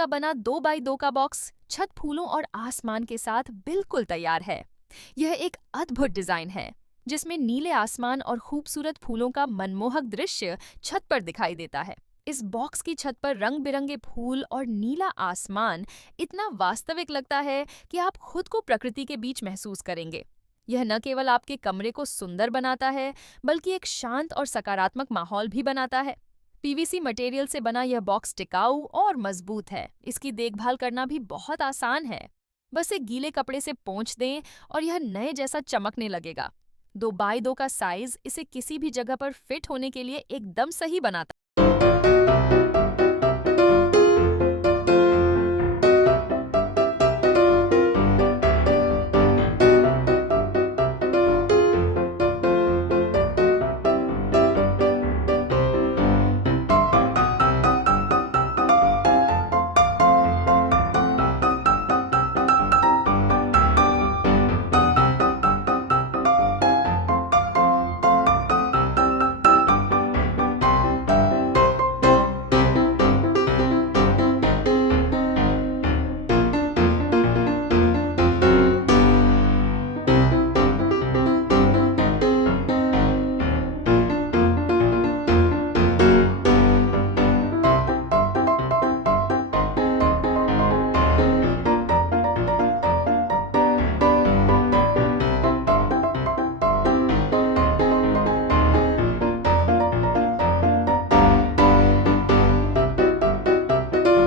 का बना 2x2 का बॉक्स छत फूलों और आसमान के साथ बिल्कुल तैयार है। यह एक अद्भुत डिजाइन है जिसमें नीले आसमान और खूबसूरत फूलों का मनमोहक दृश्य छत पर दिखाई देता है। इस बॉक्स की छत पर रंग बिरंगे फूल और नीला आसमान इतना वास्तविक लगता है कि आप खुद को प्रकृति के बीच महसूस करेंगे। यह न केवल आपके कमरे को सुंदर बनाता है, बल्कि एक शांत और सकारात्मक माहौल भी बनाता है। पीवीसी मटेरियल से बना यह बॉक्स टिकाऊ और मजबूत है। इसकी देखभाल करना भी बहुत आसान है। बस एक गीले कपड़े से पोंछ दें और यह नए जैसा चमकने लगेगा। 2x2 का साइज इसे किसी भी जगह पर फिट होने के लिए एकदम सही बनाता है।